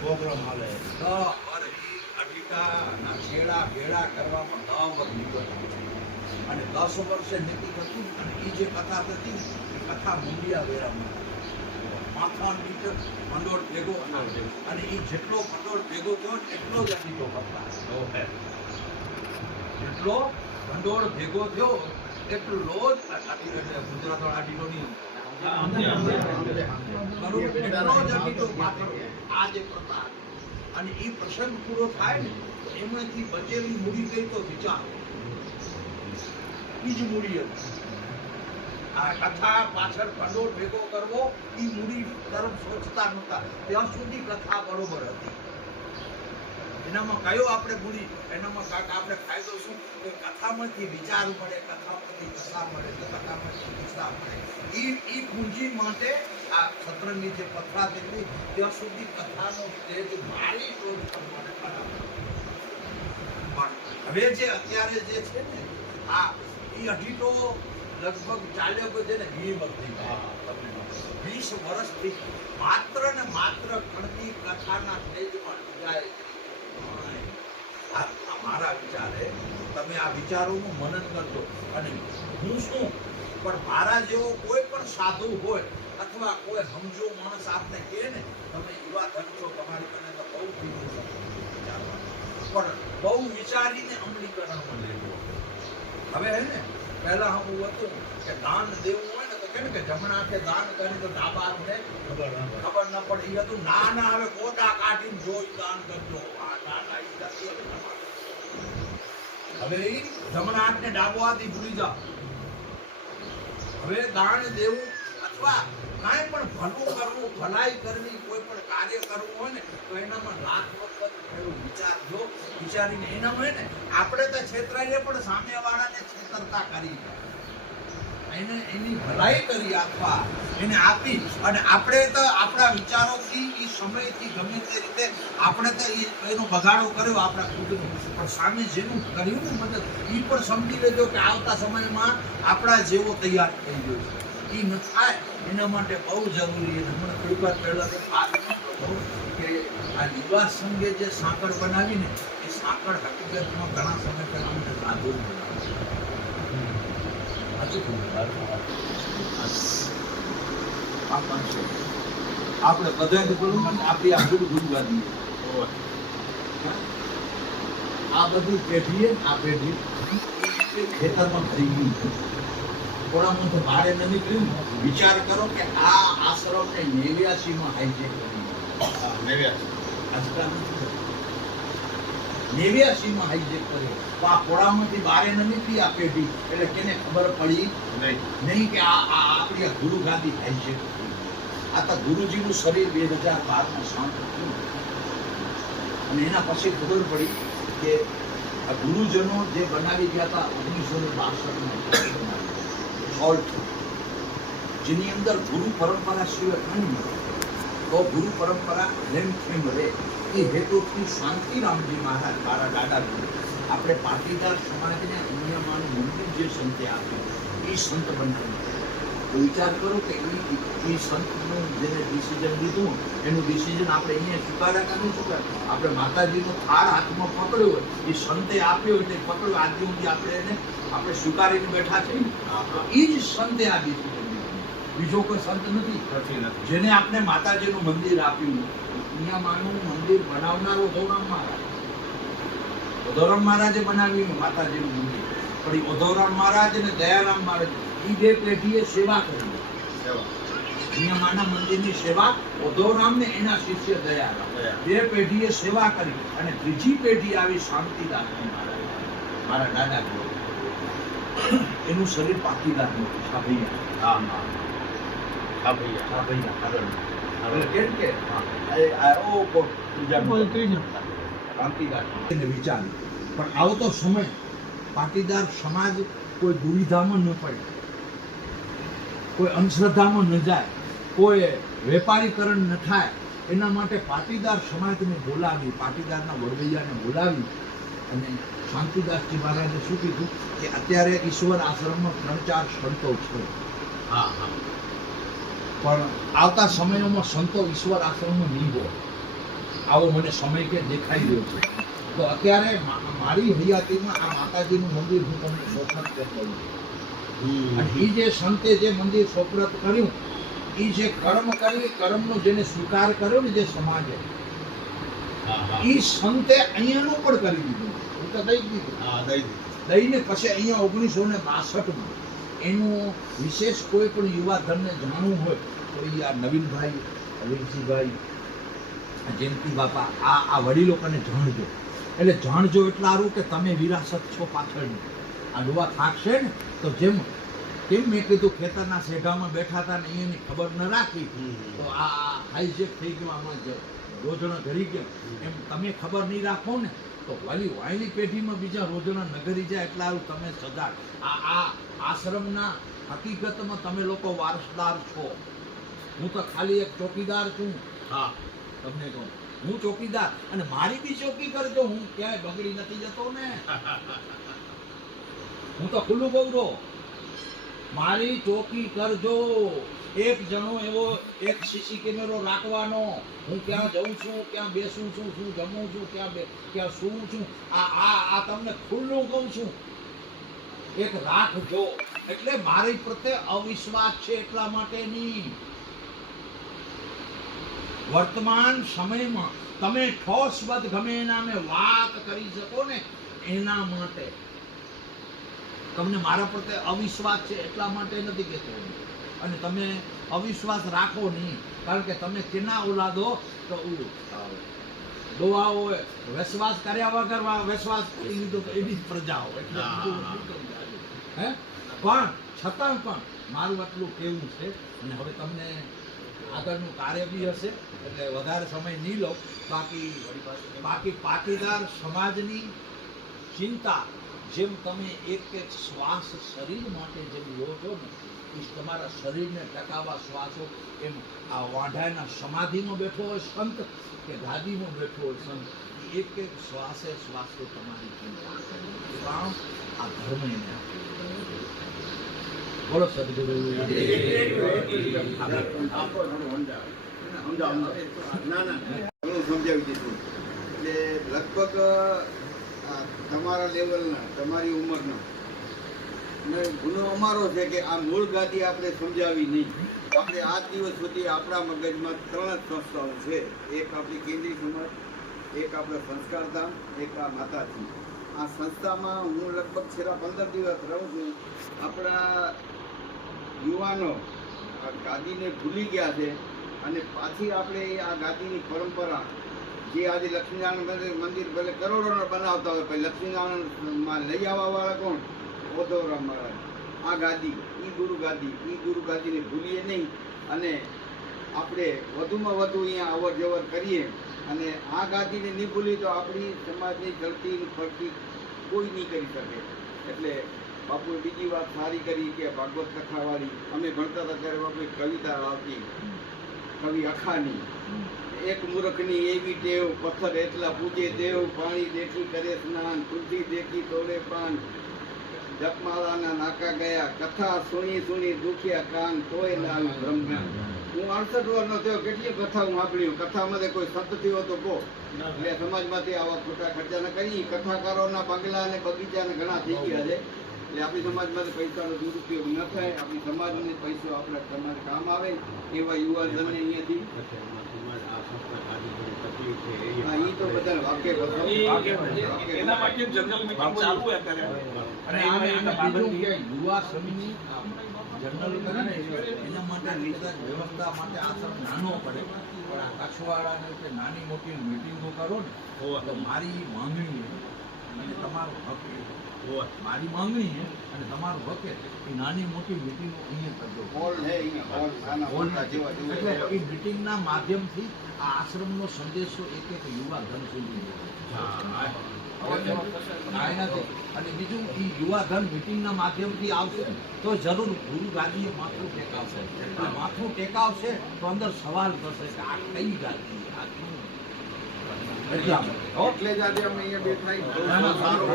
Programme હાલે. તો અરે ઈ અઢીટાના છેડા ભેળા કરવામાં અને દસ વર્ષે નીતિ હતું અને એ જે કથા હતી એ કથા મુંડિયા વેરામાં. માથાન મીટર ભંડોળ ભેગો અને એ જેટલો ભંડોળ ભેગો થયો એટલો જ અઢીટો કથા જેટલો ભંડોળ ભેગો થયો એટલો જ આટી એટલે ગુજરાત આટીનો નહીં અને એ પ્રસંગ પૂરો થાય ને તો એમાંથી બચેલી મૂડી કઈ તો વિચાર ઈ જ મૂડી આ કથા પાછળ ભંડોળ ભેગો કરવો એ મૂડી તરફ સોચતા નહોતા ત્યાં સુધી કથા બરોબર હતી. એનામાં કયો આપણે ભૂલી એનામાં કાંઈક આપણે ફાયદો શું? કે કથામાંથી વિચાર મળે કથામાંથી કથા મળે કથામાંથી કિસ્સા મળે. એ એ પૂંજી માટે આ સત્રંગી જે પથરા હતી ત્યાં સુધી કથાનો સ્ટેજ મારી શોધ કરવાને બરાબર. પણ હવે જે અત્યારે જે છે ને આ એ અઢીટો લગભગ ચાલ્યો ગયો છે ને વીસ વર્ષથી વીસ વર્ષથી માત્ર ને માત્ર કણની કથાના સ્ટેજમાં જાય આ આ મારા વિચારે તમે આ વિચારોનું મનન કરજો. અને હું શું? પણ મારા જેવો કોઈ પણ સાધુ હોય અથવા કોઈ સમજો માણસ આપને કહે ને, તમે એવા ધન છો તમારી મને તો બહુ ભીનું પણ બહુ વિચારીને અમલીકરણમાં લેજો હવે હે ને, પહેલા હું હતું કે દાન દેવું હોય ને તો કેમ કે જમણા કે દાન કરી તો ડાબા ખબર ન પડે. એ હતું, ના ના, હવે કોટા કાઢીને જોઈ દાન કરજો. હવે જમણા હાથ ને ડાબો હાથ ભૂલી જાઓ. હવે દાન દેવું અથવા કાંઈ પણ ભલું કરવું, ભલાઈ કરવી, કોઈ પણ કાર્ય કરવું હોય ને, તો એનામાં લાખ વખત એવું વિચારજો વિચારીને એનામાં ને, આપણે તો છેતરાઈએ પણ સામેવાળાને છેતરતા કરી. એને એની ભલાઈ કરી આપવા, એને આપી. અને આપણે તો આપણા વિચારોથી, એ સમયથી ગમે તે રીતે આપણે તો એનો બગાડો કર્યો આપણા ખુદનો પણ સામે જેનું કર્યું ને મદદ એ પણ સમજી લેજો કે આવતા સમયમાં આપણા જેવો તૈયાર થઈ ગયો એ ન થાય, એના માટે બહુ જરૂરી છે હમણાં થોડીક વાર પહેલાં કે આ યુવા સંઘે જે સાંકળ બનાવીને, એ સાંકળ હકીકતમાં ઘણા સમય પહેલાં સાધુ બનાવી હજુ આ પણ છે આપણે બધાને બોલું ને આપણી આ ગુરુ આ બધી પેઢીએ આ પેઢી ખેતરમાં થઈ ગયું થોડા થોડામાંથી બહાર ન નીકળ્યું. વિચાર કરો કે આ આશ્રમને નેવ્યાસીમાં હાઈજેક કરી નેવ્યાસી. આજકાલ નથી. નેવ્યાસીમાં હાઈજેક કર્યો તો આ પોળામાંથી બારે નથી આ પેઢી. એટલે કેને ખબર પડી? નહીં. કે આ આ આપણી ગુરુ ગાદી હાઈજેક થઈ. આ તો ગુરુજીનું શરીર બે હજાર બારમાં શાંત થયું અને એના પછી ખબર પડી કે આ ગુરુજનો જે બનાવી ગયા હતા ઓગણીસો ને બાસઠમાં ફોલ્ટ જેની અંદર ગુરુ પરંપરા સિવાય કંઈ નથી તો ગુરુ પરંપરા લેમ ફેમ રહે. એ હેતુથી શાંતિરામજી મહારાજ મારા દાદાજી આપણે પાટીદાર સમાજને દુનિયામાં મંદિર જે સંતે આપ્યું, એ સંત બનાવ્યું તો વિચાર કરો કે એ સંતનું જેને ડિસિઝન લીધું, એનું ડિસિઝન આપણે અહીંયા સ્વીકાર્યા કે નહીં સ્વીકાર્યા આપણે માતાજીનો થાળ હાથમાં પકડ્યો હોય, એ સંતે આપ્યો એટલે પકડ્યો, આજે સુધી આપણે એને, આપણે સ્વીકારીને બેઠા છીએ. એ જ સંતે આ લીધું બીજો કોઈ સંત નથી. જેને આપણે માતાજીનું મંદિર આપ્યું અહીંયા મંદિર બનાવનારો ઉધોરામ મહારાજ ઓધોરામ મહારાજે બનાવ્યું માતાજીનું મંદિર પણ એ ઉધોરામ મહારાજ અને દયારામ મહારાજ એ બે પેઢીએ સેવા કરી સેવા. મંદિરની સેવા ઓધોરામ ને એના શિષ્ય દયારામ દયા. બે પેઢીએ સેવા કરી અને ત્રીજી પેઢી આવી શાંતિદાસ મારા દાદા. એનું શરીર પાટીદારનું છાભૈયા હા, હા. હા, ભૈયા. છાભૈયા હરણ હવે કેમ કે આ- આ ઓ કો- ત્રીજા ક્રાંતિકાર એને વિચાર્યું સમય પાટીદાર સમાજ કોઈ દુવિધામાં ન પડે કોઈ અંધશ્રદ્ધામાં ન જાય કોઈ વેપારીકરણ ન થાય એના માટે પાટીદાર સમાજને બોલાવી પાટીદારના વડવૈયાને બોલાવી અને શાંતિદાસજી મહારાજે શું કીધું કે અત્યારે ઈશ્વર આશ્રમમાં ત્રણ ચાર સંતો છે હા, હા. પણ આવતા સમયોમાં સંતો ઈશ્વર આશ્રમનો હોય. આવો મને સમય કે દેખાઈ રહ્યો છે. તો અત્યારે મારી હયાતીમાં આ માતાજીનું મંદિર હું તમને કહેતો અને એ જે સંતે જે મંદિર સોપરત કર્યું એ જે કર્મ કર્યું કર્મનો જેને સ્વીકાર કર્યો ને જે સમાજે એ સંતે અહીંયાનું પણ કરી દીધું. હું તો દઈ દીધું. હા દઈ દીધું. દઈને પછી અહીંયા ઓગણીસો ને બાસઠમાં એનું વિશેષ કોઈ પણ યુવા ધનને જાણવું હોય તો આ નવીનભાઈ અવિરસિંહભાઈ જયંતિ બાપા, આ આ વડીલો કને જાણજો. એટલે જાણજો એટલા સારું કે તમે વિરાસત છો પાછળની. આ ડોવા થાકશે ને, તો જેમ કેમ મેં કીધું ખેતરના શેઢામાં બેઠા હતા ને એની ખબર ન રાખી, તો આ હાઈજેક થઈ ગયો, આમાં રોજણા ઘડી ગયા. એમ તમે ખબર નહીં રાખો ને, તો વાલી વાયલી પેઢીમાં બીજા રોજણા નગરી જાય એટલા તમે સજાગ આ આ આશ્રમના હકીકતમાં તમે લોકો વારસદાર છો. હું તો ખાલી એક ચોકીદાર છું. હા. તમને કહું. હું ચોકીદાર અને મારી બી ચોકી કરજો. હું ક્યાંય બગડી નથી જતો ને. હું તો ખુલ્લું કહું મારી ચોકી કરજો. એક જણો એવો એક સીસી કેમેરો રાખવાનો. હું ક્યાં જઉં છું ક્યાં બેસું છું શું જમું છું ક્યાં બે ક્યાં સૂવું છું. આ આ આ તમને ખુલ્લું કહું છું. એક રાખજો એટલે મારી પ્રત્યે અવિશ્વાસ છે એટલા માટે નહીં વર્તમાન સમયમાં તમે ઠોસબદ્ધ ગમે નામે વાત કરી શકો ને એના માટે. તમને મારા પ્રત્યે અવિશ્વાસ છે એટલા માટે નથી કહેતો અને તમે અવિશ્વાસ રાખો નહીં કારણ કે તમે કેના ઓલાદો? તો દોવા હોય વિશ્વાસ કર્યા વગર વિશ્વાસ કરી લીધો તો એવી જ પ્રજા એટલે હા, બીજું હા. શું કહું આજે? હે? પણ છતાં પણ મારું આટલું કેવું છે અને હવે તમને આગળનું કાર્ય બી હશે, એટલે વધારે સમય નહીં લો બાકી બાકી પાટીદાર સમાજની ચિંતા જેમ તમે એક એક શ્વાસ શરીર માટે જેમ લો છો ને, એ તમારા શરીરને ટકાવવા શ્વાસો એમ આ વાંઢાના સમાધિમાં બેઠો હોય સંત કે ગાદીમાં બેઠો હોય સંત એક એક શ્વાસે શ્વાસે તમારી ચિંતા. કામ આ ધર્મ એને. બોલો સદગુરુ લગભગ તમારા લેવલના તમારી ઉંમરના ગુનો અમારો છે કે આ મૂળ ગાદી આપણે સમજાવી નહીં આપણે આજ દિવસ સુધી આપણા મગજમાં ત્રણ જ સંસ્થાઓ છે એક આપણી કેન્દ્રીય સમાજ એક આપણે સંસ્કારધામ એક આ માતાજી આ સંસ્થામાં હું લગભગ છેલ્લા પંદર દિવસ રહું છું. આપણા યુવાનો આ ગાદીને ભૂલી ગયા છે અને પાછી આપણે આ ગાદીની પરંપરા જે આજે લક્ષ્મીનારાયણ મંદિર ભલે કરોડોનો બનાવતા હોય, પણ લક્ષ્મીનારાયણમાં લઈ આવવાવાળા કોણ? ઓધવરામ મહારાજ. આ ગાદી, ઈ ગુરુ ગાદી, ઈ ગુરુ ગાદીને ભૂલીએ નહીં અને આપણે વધુમાં વધુ અહીંયા અવર જવર કરીએ અને આ ગાદીને નહીં ભૂલી તો આપણી સમાજની ચડતી ફરતી કોઈ નહીં કરી શકે. એટલે બાપુએ બીજી વાત સારી કરી કે ભાગવત કથાવાળી, અમે ભણતા હતા ત્યારે બાપુ કવિતા આવતી, કવિ અખાની. એક મૂર્ખની એવી ટેવ, પથ્થર એટલા પૂજે દેવ, પાણી દેખી કરે સ્નાન, તુલસી દેખી તોડે પાન. જપમાળાના નાકા ગયા, કથા સુણી સુણી દુખ્યા કાન, તોય લાલ બ્રહ્મજ્ઞાન હું અડસઠ વર્ષનો થયો, કેટલી કથા હું સાંભળી કથામાં કોઈ સંત થયો તો કહો. એટલે સમાજમાંથી આવા ખોટા ખર્ચા ન કરી કથાકારોના બંગલા અને બગીચા ઘણા થઈ ગયા છે. એટલે આપણી સમાજમાં પૈસાનો દુરુપયોગ ન થાય. આપણી સમાજને પૈસો આપણા તમારે કામ આવે. એવા યુવાધનને અહીંયાથી હા તો બધા એના માટે જનરલ મીટિંગ ચાલુ અત્યારે. અને આને આને બીજું કે યુવા સમિતિ જનરલ કરે ને એના માટે વ્યવસ્થા નાનો પડે. પણ આ કચ્છવાળાને કે નાની મોટી મિટિંગો કરો ને તો મારી માંગણી અને તમારો હક. હોવે. મારી માંગણી છે અને તમારો હક એ નાની મોટી મિટિંગો અહીંયા કરજો હોલ છે અહીંયા હોલ નાના હોલ મોટા જેવા જેવા એટલે એ મિટિંગના માધ્યમથી આ આશ્રમનો સંદેશો એક એક યુવા ધન સુધી ના, અને બીજું એ યુવા ધન મિટિંગના માધ્યમથી આવશે તો જરૂર ગુરુ ગાદીએ માથું ટેકાવશે માથું ટેકાવશે તો અંદર સવાલ કરશે કે આ કઈ ગાદી આ શું? એટલા? એટલે જ આજે અમે અહીંયા બેઠા સારો